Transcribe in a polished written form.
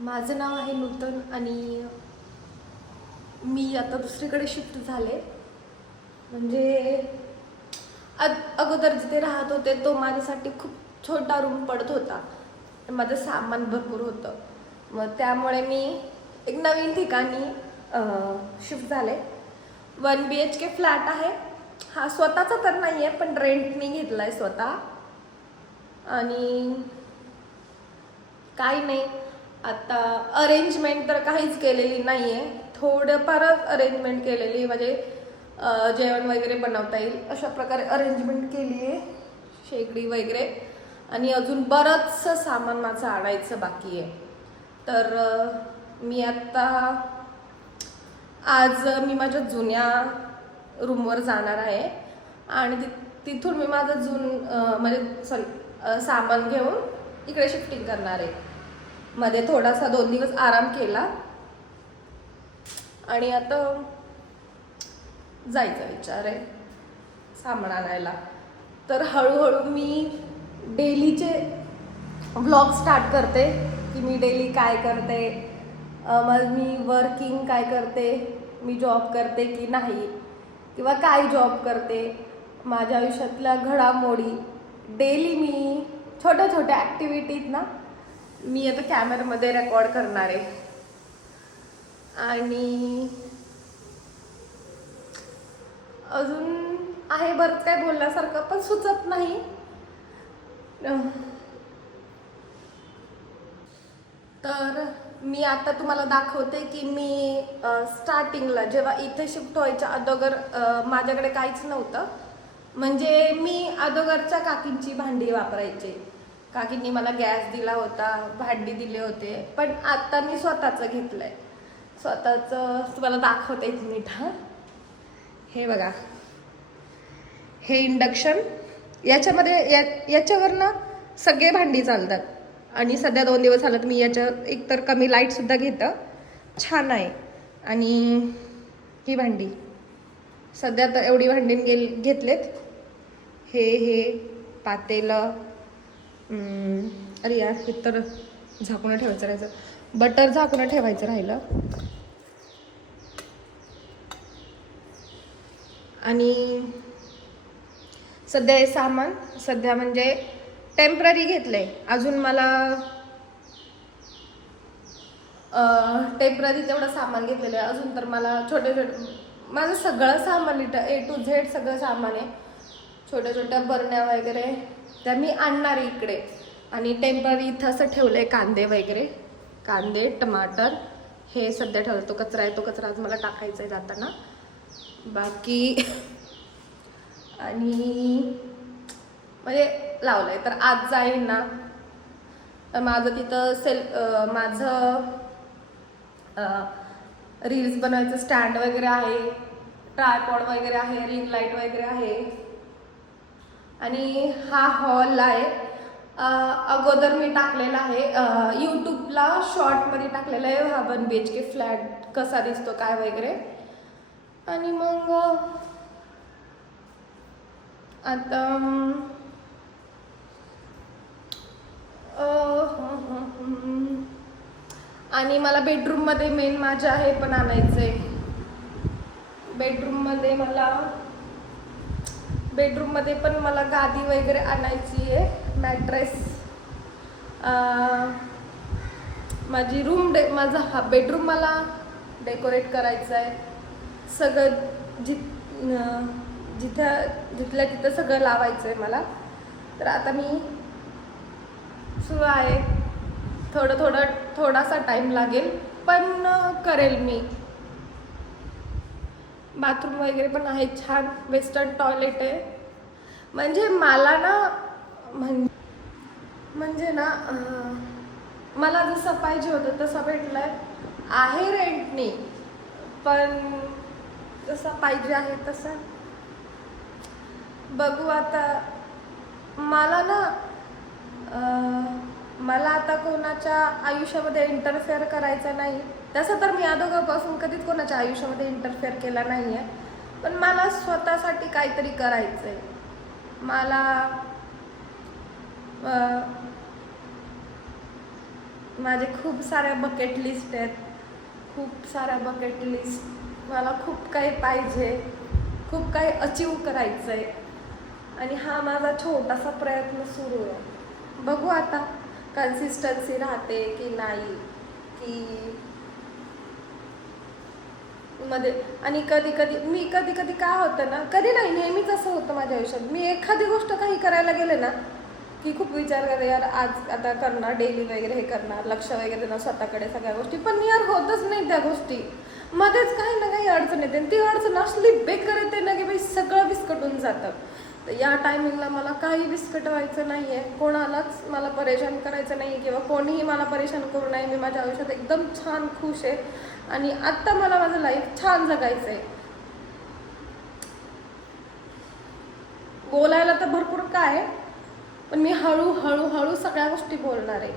माझं नाव आहे नूतन आणि मी आता दुसरीकडे शिफ्ट झाले. म्हणजे अगोदर जिथे राहत होते तो माझ्यासाठी खूप छोटा रूम पडत होता. माझं सामान भरपूर होतं. मग त्यामुळे मी एक नवीन ठिकाणी शिफ्ट झाले. 1 BHK फ्लॅट आहे. हा स्वतःचा तर नाही आहे, पण रेंटनी घेतला आहे स्वतः. आणि काही नाही, आता अरेंजमेंट तर काहीच केलेली नाही आहे. थोडंफारच अरेंजमेंट केलेली, म्हणजे जेवण वगैरे बनवता येईल अशा प्रकारे अरेंजमेंट केली आहे, शेगडी वगैरे. आणि अजून बरंचसं सामान माझं आणायचं बाकी आहे. तर मी आत्ता आज मी माझ्या जुन्या रूमवर जाणार आहे आणि तिथून मी माझं म्हणजे सामान घेऊन इकडे शिफ्टिंग करणार आहे. मध्ये थोडासा 2 दिवस आराम केला आणि आता जायचा विचार आहे सामान आणायला. तर हळूहळू मी डेलीचे व्लॉग स्टार्ट करते की मी डेली काय करते, मग मी वर्किंग काय करते, मी जॉब करते की नाही, किंवा काय जॉब करते, माझ्या आयुष्यातल्या घडामोडी डेली मी छोट्या छोट्या ॲक्टिव्हिटीज ना मी आता कॅमेऱ्यामध्ये रेकॉर्ड करणार आहे. आणि अजून आहे बरंच काय बोलण्यासारखं, पण सुचत नाही. तर मी आता तुम्हाला दाखवते की मी स्टार्टिंगला जेव्हा इथे शिफ्ट व्हायच्या अगोदर माझ्याकडे काहीच नव्हतं. म्हणजे मी अगोदरच्या काकींची भांडी वापरायचे. काकींनी मला गॅस दिला होता, भांडी दिले होते. पण आता मी स्वतःचं घेतलं आहे. स्वतःचं तुम्हाला दाखवते एक मिनिट. हे बघा, हे इंडक्शन, याच्यावर ना सगळे भांडी चालतात. आणि सध्या 2 दिवस झालं मी याच्यात एकतर कमी लाईटसुद्धा घेतं, छान आहे. आणि ही भांडी सध्या तर एवढी भांडी घेतलेत. हे पातेलं, अरे यार हे तर झाकून ठेवायचं राहायचं, बटर झाकून ठेवायचं राहिलं. आणि सध्या हे सामान सध्या म्हणजे टेम्पररी घेतलंय. अजून मला टेम्पररी तेवढं सामान घेतलेलं आहे. अजून तर मला छोटे माझं सगळं सामान A to Z सगळं सामान आहे. छोट्या छोट्या बरण्या वगैरे त्या मी आणणार आहे इकडे. आणि टेम्पररी इथं असं ठेवलंय कांदे वगैरे, कांदे टमाटर हे सध्या ठेवलं. तो कचरा आहे, तो कचरा आज मला टाकायचा आहे जाताना. बाकी आणि म्हणजे लावलंय. तर आज जाईन ना तर माझं तिथं माझं रील्स बनवायचं स्टँड वगैरे आहे, ट्रायपॉड वगैरे आहे, रिंग लाईट वगैरे आहे. आणि हा हॉल आहे. अगोदर मी टाकलेला आहे यूट्यूबला शॉर्टमध्ये टाकलेला आहे, हा 1 BHK फ्लॅट कसा दिसतो काय वगैरे. आणि मग आता आणि मला बेडरूममध्ये मेन माझ्या हे पण आणायचं आहे. बेडरूममध्ये पण मला गादी वगैरे आणायची आहे, मॅट्रेस. माझा हा बेडरूम मला डेकोरेट करायचं आहे. सगळं जिथल्या तिथं सगळं लावायचं आहे मला. तर आता मी सुरू आहे. थोडासा टाइम लागेल, पण करेल मी. बाथरूम वगैरे पण आहे छान, वेस्टर्न टॉयलेट आहे. म्हणजे मला ना म्हणजे ना मला जसं पाहिजे होतं तसं भेटलंय. आहे रेंटनी, पण जसं पाहिजे आहे तसं बघू आता. मला आता कोणाच्या आयुष्यामध्ये इंटरफेअर करायचं नाही. तसं तर मी अगोदरपासून कधीच कोणाच्या आयुष्यामध्ये इंटरफेअर केला नाही आहे. पण मला स्वतःसाठी काहीतरी करायचं आहे. मला माझे खूप साऱ्या बकेट लिस्ट आहेत, खूप साऱ्या बकेट लिस्ट. मला खूप काही पाहिजे, खूप काही अचीव करायचं आहे आणि हा माझा छोटासा प्रयत्न सुरू आहे. बघू आता कन्सिस्टन्सी राहते की नाही, की मध्ये. आणि कधी कधी काय होतं ना, कधी नाही, नेहमीच असं होतं माझ्या आयुष्यात. मी एखादी गोष्ट काही करायला गेले ना की खूप विचार करते, यार आज आता करणार, डेली वगैरे हे करणार, लक्ष वगैरे देणार स्वतःकडे सगळ्या गोष्टी, पण यार होतच नाही त्या गोष्टी. मध्येच काही ना काही अडचण येते आणि ती अडचण असली बेकार येते ना की बाई सगळं विस्कटून जातं. तर या टायमिंगला मला काही विस्कटवायचं नाही आहे, कोणालाच मला परेशान करायचं नाही किंवा कोणीही मला परेशान करू नये. मी माझ्या आयुष्यात एकदम छान खुश आहे आणि आत्ता मला माझं लाईफ छान जगायचं आहे. बोलायला तर भरपूर काय आहे, पण मी हळूहळू सगळ्या गोष्टी बोलणार आहे.